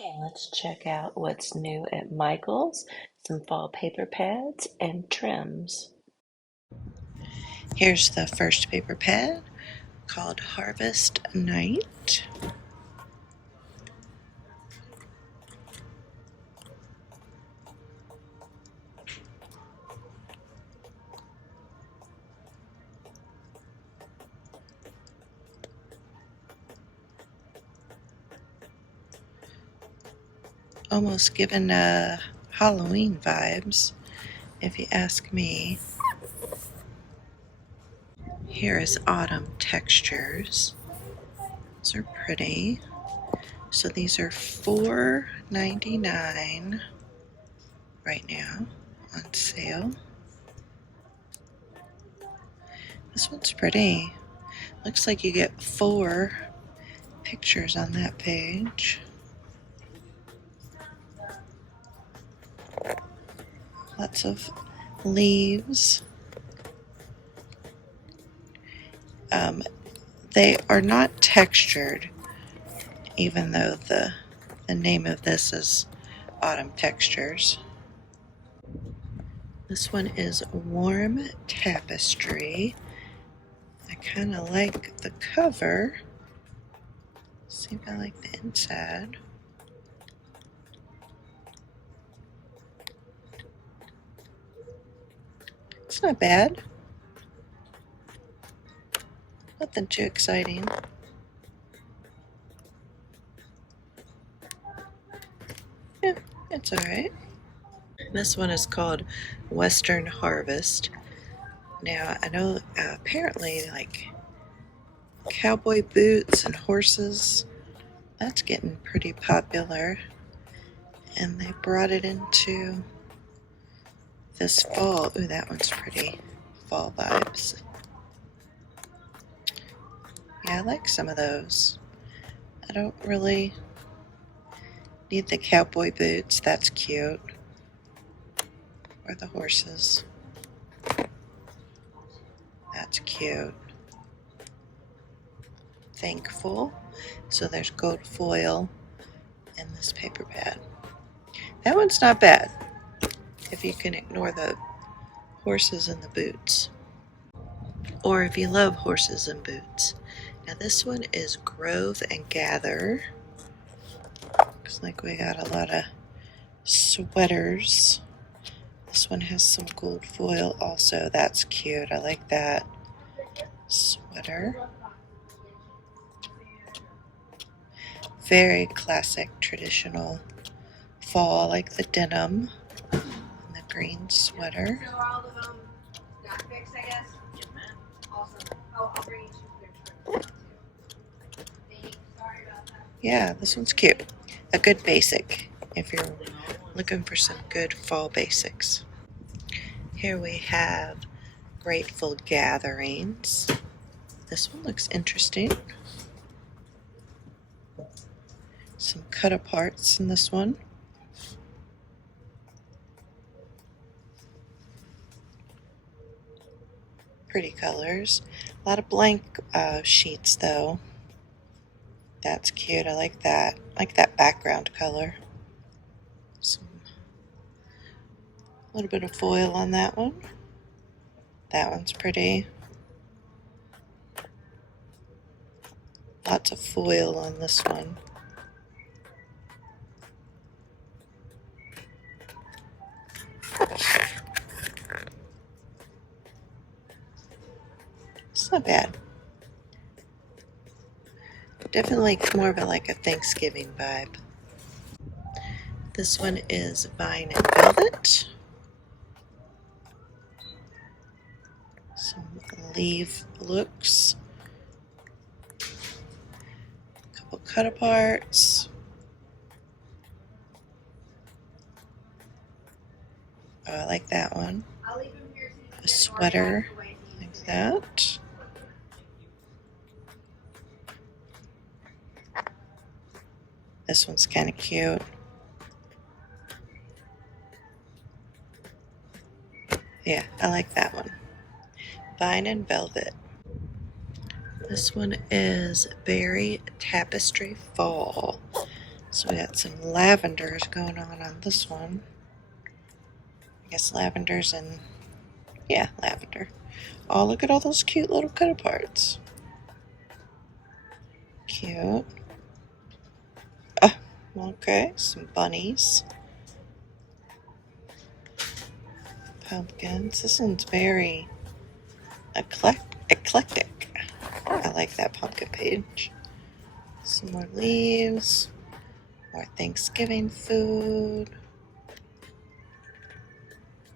Okay, let's check out what's new at Michael's. Some fall paper pads and trims. Here's the first paper pad called Harvest Night. Almost given Halloween vibes, if you ask me. Here is Autumn Textures. These are pretty. So these are $4.99 right now on sale. This one's pretty. Looks like you get 4 pictures on that page. Lots of leaves. They are not textured, even though the name of this is Autumn Textures. This one is Warm Tapestry. I kind of like the cover. See if I like the inside. It's not bad. Nothing too exciting. Yeah, it's alright. This one is called Western Harvest. Now, I know apparently like cowboy boots and horses, that's getting pretty popular. And they brought it into this fall. Ooh, that one's pretty. Fall vibes. Yeah, I like some of those. I don't really need the cowboy boots. That's cute. Or the horses. That's cute. Thankful. So there's gold foil in this paper pad. That one's not bad, if you can ignore the horses and the boots. Or if you love horses and boots. Now this one is Grove and Gather. Looks like we got a lot of sweaters. This one has some gold foil also. That's cute. I like that sweater. Very classic, traditional fall. I like the denim and the green sweater. Yeah, this one's cute. A good basic if you're looking for some good fall basics. Here we have Grateful Gatherings. This one looks interesting. Some cut aparts in this one. Pretty colors. A lot of blank sheets though. That's cute. I like that. I like that background color. A little bit of foil on that one. That one's pretty. Lots of foil on this one. It's not bad. Definitely more of a Thanksgiving vibe. This one is Vine and Velvet. Some leaf looks. A couple cut aparts. Oh, I like that one. A sweater like that. This one's kind of cute. Yeah, I like that one. Vine and Velvet. This one is Berry Tapestry Fall. So we got some lavenders going on this one. I guess lavenders and, yeah, lavender. Oh, look at all those cute little cut aparts. Cute. Oh, okay, some bunnies. Pumpkins. This one's very eclectic. I like that pumpkin page. Some more leaves. More Thanksgiving food.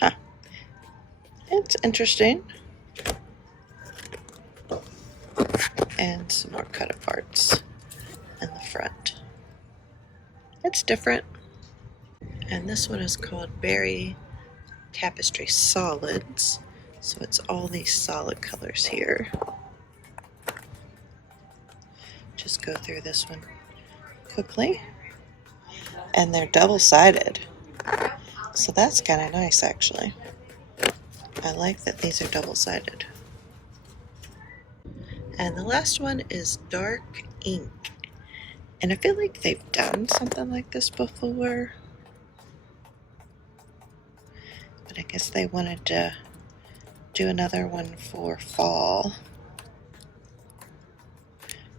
Huh. It's interesting. And some more cut aparts in the front. It's different. And this one is called Berry Tapestry Solids. So it's all these solid colors here. Just go through this one quickly. And they're double-sided. So that's kind of nice, actually. I like that these are double-sided. And the last one is Dark Ink. And I feel like they've done something like this before. But I guess they wanted to do another one for fall.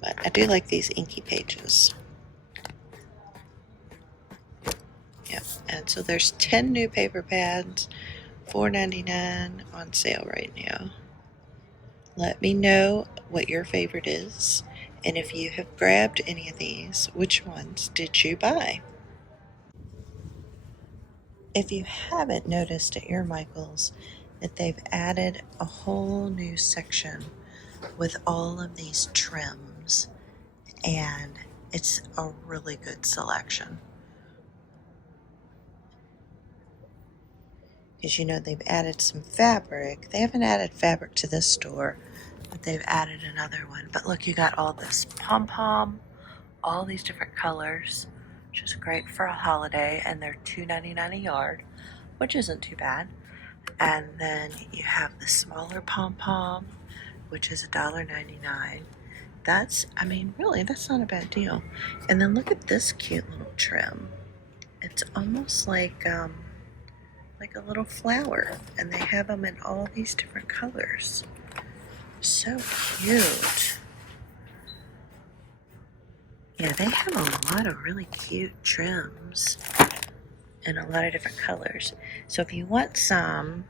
But I do like these inky pages. Yep, and so there's 10 new paper pads, $4.99 on sale right now. Let me know what your favorite is, and if you have grabbed any of these, which ones did you buy? If you haven't noticed at your Michaels that they've added a whole new section with all of these trims, and it's a really good selection. Because you know they've added some fabric. They haven't added fabric to this store, but they've added another one. But look, you got all this pom-pom, all these different colors, which is great for a holiday, and they're $2.99 a yard, which isn't too bad. And then you have the smaller pom-pom, which is $1.99. That's, I mean, really, that's not a bad deal. And then look at this cute little trim. It's almost like a little flower, and they have them in all these different colors. So cute. Yeah, they have a lot of really cute trims in a lot of different colors. So if you want some,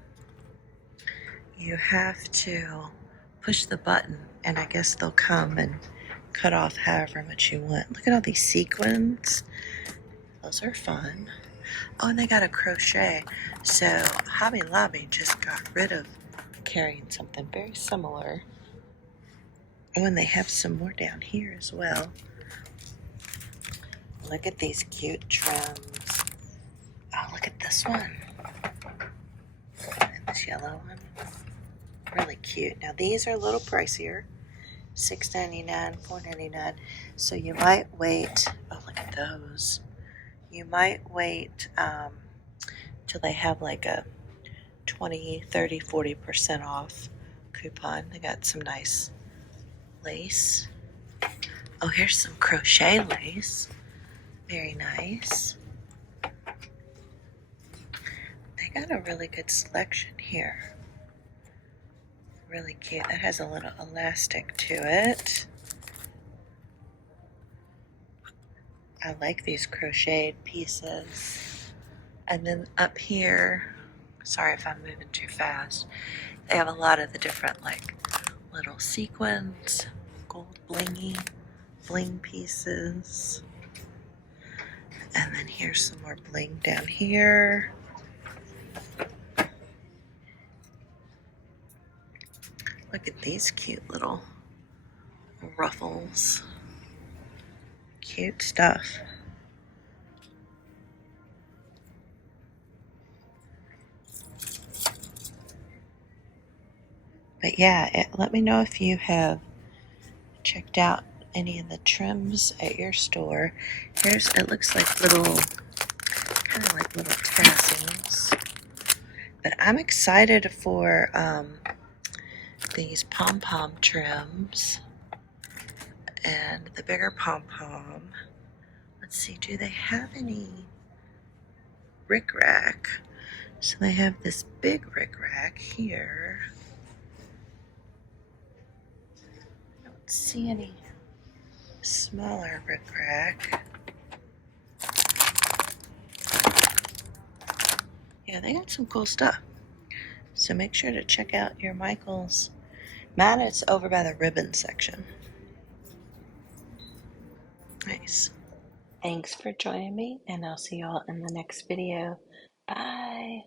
you have to push the button, and I guess they'll come and cut off however much you want. Look at all these sequins. Those are fun. Oh, and they got a crochet. So Hobby Lobby just got rid of carrying something very similar. Oh, and they have some more down here as well. Look at these cute trims. Oh, look at this one. And this yellow one. Really cute. Now these are a little pricier. $6.99, $4.99. So you might wait. Oh, look at those. You might wait till they have like a 20, 30, 40% off coupon. They got some nice lace. Oh, here's some crochet lace. Very nice. They got a really good selection here. Really cute. That has a little elastic to it. I like these crocheted pieces. And then up here, sorry if I'm moving too fast, they have a lot of the different like little sequins, gold bling pieces. And then here's some more bling down here. Look at these cute little ruffles. Cute stuff. But yeah, let me know if you have checked out any of the trims at your store. It looks like little, kind of like little tassels. But I'm excited for these pom-pom trims and the bigger pom-pom. Let's see, do they have any rickrack? So they have this big rickrack here. I don't see any smaller rickrack. Yeah, they got some cool stuff. So make sure to check out your Michaels. Mine is over by the ribbon section. Nice. Thanks for joining me, and I'll see y'all in the next video. Bye.